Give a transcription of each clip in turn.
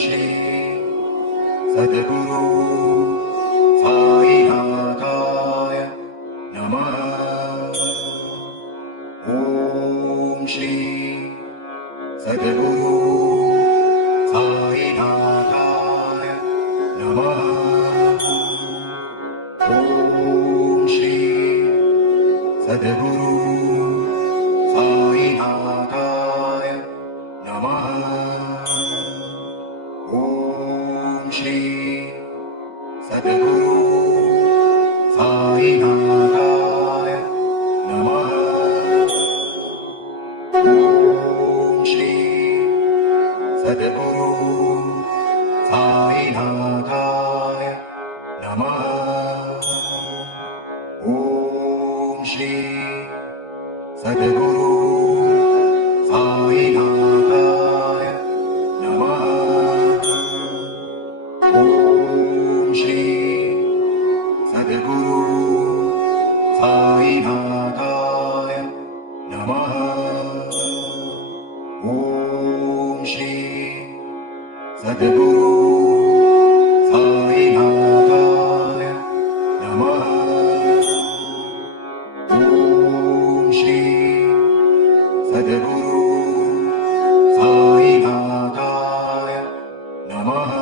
श्री सद्गुरु साईनाथाय नमः। ॐ श्री सद्गुरु साईनाथाय नमः। ॐ श्री सद्गुरु साईनाथाय नमः। ॐ श्री सद्गुरु साईनाथाय नमः। ॐ श्री सद्गुरु साईनाथाय नमः। ॐ श्री सद्गुरु साईनाथाय नमः। ॐ श्री सद्गुरु साईनाथाय नमः। ॐ श्री सद्गुरु साईनाथाय नमः। ॐ श्री सद्गुरु साईनाथाय नमः।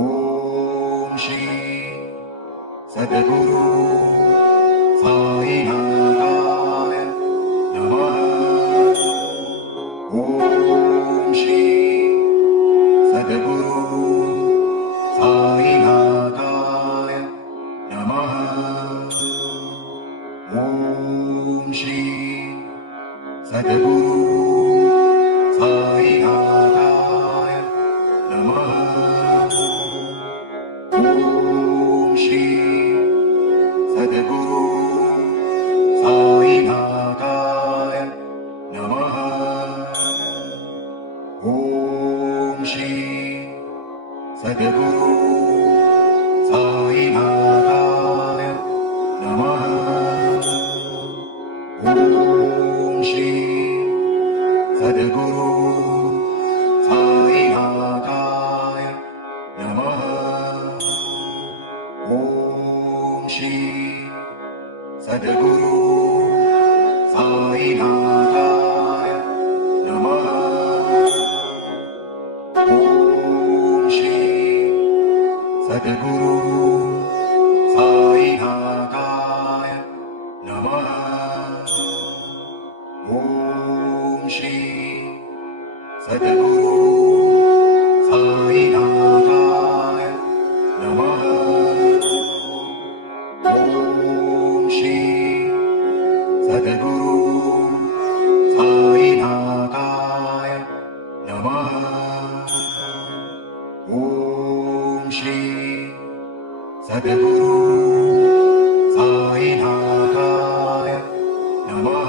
ॐ श्री सद्गुरु साईनाथाय नमः। ॐ श्री सद्गुरु साईनाथाय नमः। ॐ श्री सद्गुरु साईनाथाय नमः। ॐ श्री सद्गुरु साईनाथाय नमः। ॐ श्री सद्गुरु साईनाथाय नमः। ॐ श्री सद्गुरु साईनाथाय नमः। ॐ श्री सद्गुरु साईनाथाय नमः। ॐ श्री सद्गुरु साईनाथाय नमः। ॐ श्री सद्गुरु साईनाथाय नमः। ॐ श्री सद्गुरु साईनाथाय नमः। ॐ श्री सद्गुरु साईनाथाय नमः।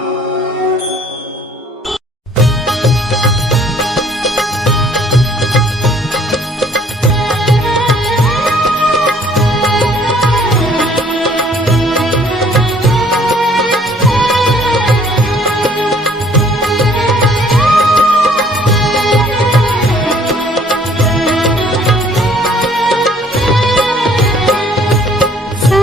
सा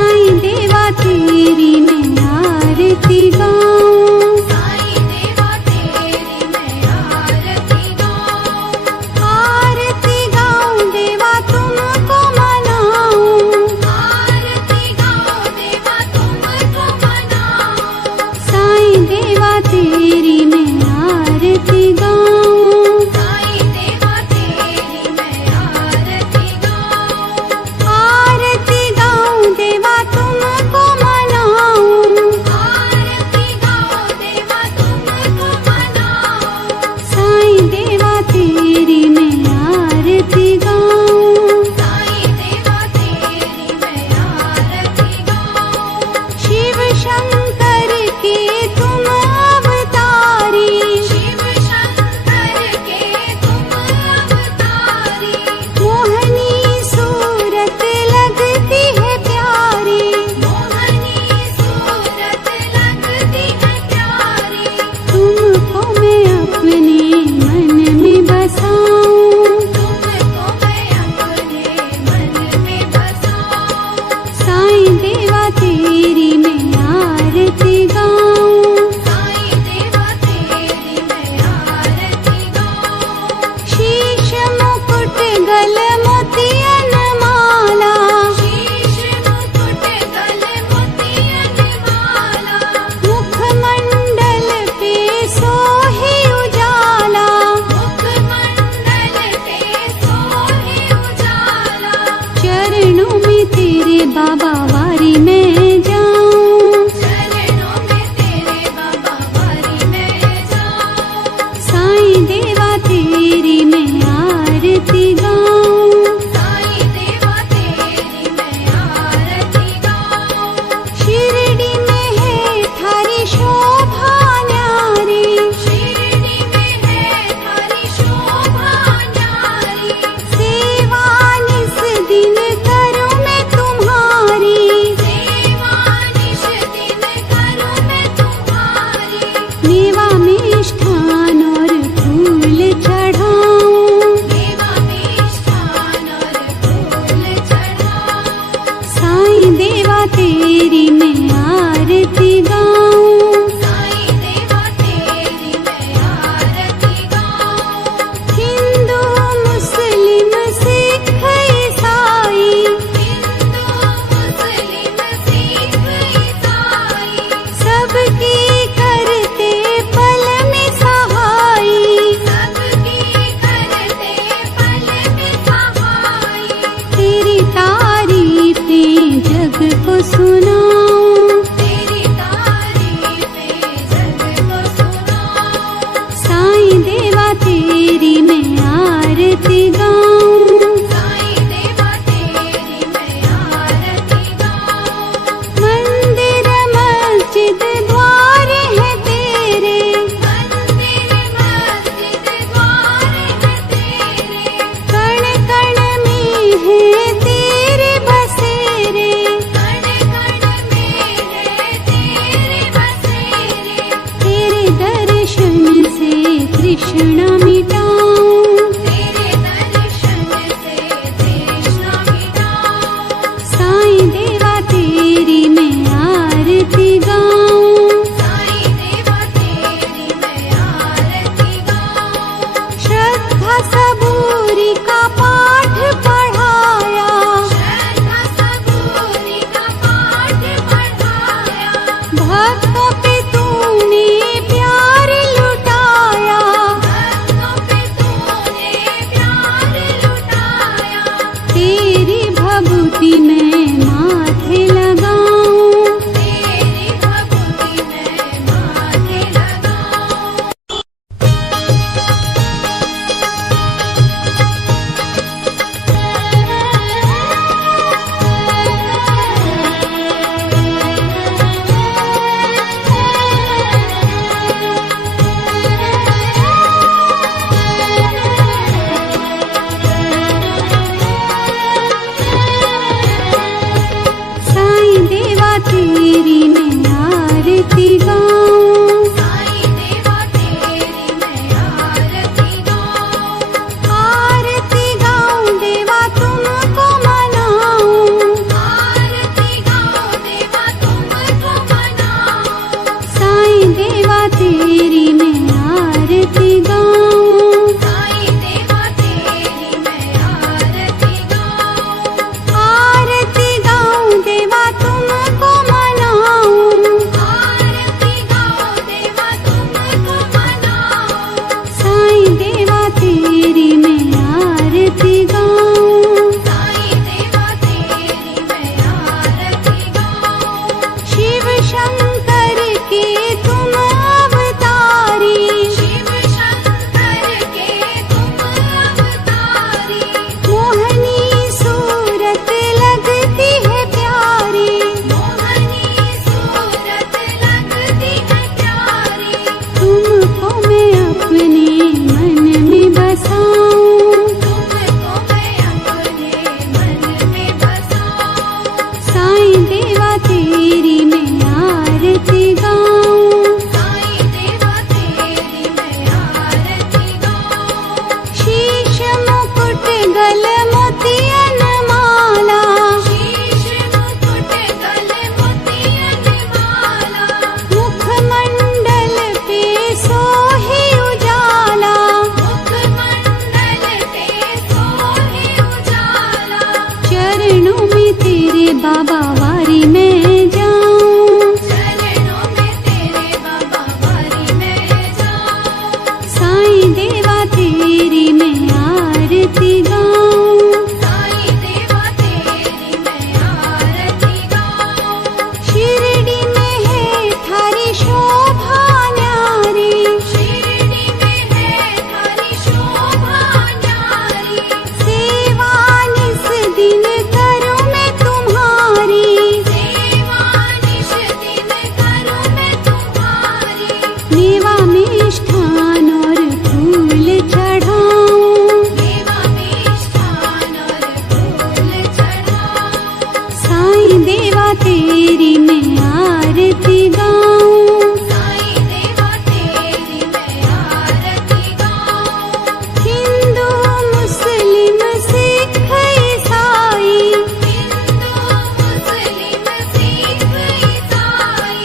भभूति मैं माथे लगाऊं, तेरी भभूति मैं माथे लगाऊं। साईं देवा तेरी मैं आरती गाऊं, साईं देवा तेरी मैं आरती गाऊं, आरती गाऊं देवा तुमको मनाऊं, आरती गाऊं देवा तुमको मनाऊं। साईं देवा तेरी मैं आरती गाऊं, साईं देवा तेरी मैं आरती गाऊं, आरती गाऊं देवा तुमको मनाऊं, आरती गाऊं देवा तुमको मनाऊं। साईं देवा तेरी मैं आरती गाऊं, साईं देवा तेरी मैं आरती गाऊं। शिव शंकर के तुम अवतारी, शिव शंकर के तुम अवतारी, मोहनी सूरत लगती है प्यारी, मोहनी सूरत लगती है प्यारी। तुमको मैं अपने मन में बसाऊं, तुमको मैं अपने मन में बसाऊं। साईं देवा तेरी मैं आरती गाऊं, साईं देवा तेरी मैं आरती गाऊं। शीश मुकुट गल मोतियन माला, शीश मुकुट गल मोतियन माला, मुखमंडल पे सोहे उजाला, मुखमंडल पे सोहे उजाला। चरणों में तेरे बाबा वारी मैं जाऊं, चरणों में तेरे बाबा वारी मैं जाऊं। साईं देवा तेरी मैं आरती गाऊं, साईं देवा तेरी मैं आरती गाऊं। शिरडी में है थारी शोभा न्यारी, शिरडी में है थारी शोभा न्यारी, सेवा निस दिन करूं मैं तुम्हारी, सेवा निश दिन करूं मैं तुम्हारी। मेवा मिष्ठान और फूल चढ़ाऊं, देवा मिष्ठान और फूल चढ़ाऊं। साईं देवा तेरी मैं आरती गाऊं, साईं देवा तेरी मैं आरती गाऊं। हिंदू मुस्लिम सिख ईसाई, हिंदू मुस्लिम सिख ईसाई,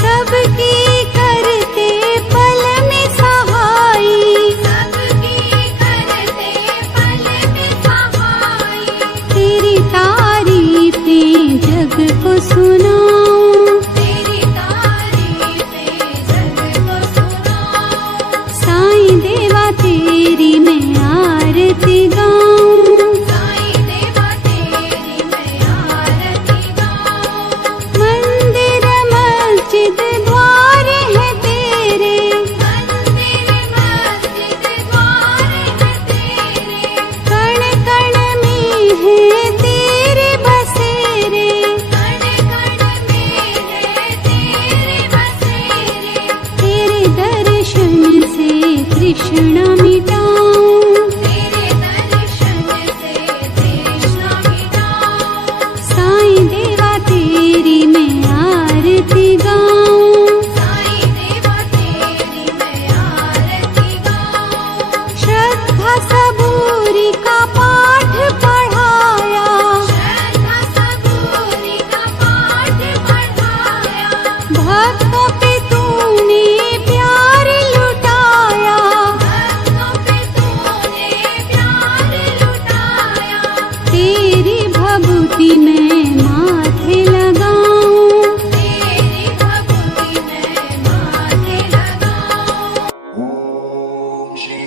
सबकी करते पल में सहाई, सबकी करते पल में सहाई। तेरी तारीफें जग को सुनाऊं, तेरी तारीफें जग को सुनाऊं। साईं देवा तेरी मैं आरती गाऊं, साईं देवा तेरी मैं आरती गाऊं। मंदिर मस्जिद द्वार है तेरे, मंदिर मस्जिद द्वार है तेरे, कण कण में है तेरे बसेरे, कण कण में है तेरे बसेरे। तेरे दर्शन से तृष्णा मिटाऊं, तेरे दर्शन से तृष्णा मिटाऊं। साईं देवा तेरी मैं आरती गाऊं, साईं देवा तेरी मैं आरती गाऊं। श्रद्धा सबूरी का पाठ पढ़ाया, श्रद्धा सबूरी का पाठ पढ़ाया, भक्तों पे तूने प्यार लुटाया, भक्तों पे तूने प्यार लुटाया। तेरी भभूति मैं माथे लगाऊं, तेरी भभूति मैं माथे लगाऊं। ओम श्री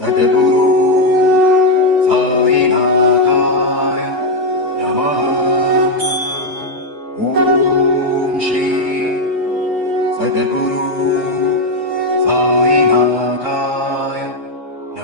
सद्गुरु साईनाथाय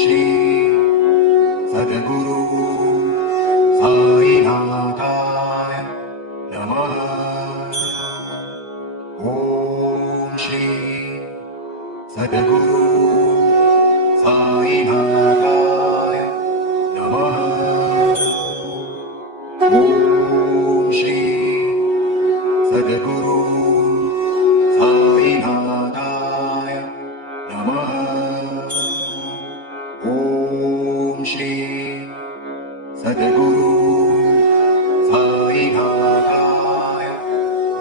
श्री सद्गुरु साईनाथाय नमः। ॐ श्री सद्गुरु साईनाथाय नमः। ॐ श्री सद्गुरु साईनाथाय नमः। ॐ श्री सद्गुरु साईनाथाय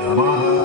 नमः।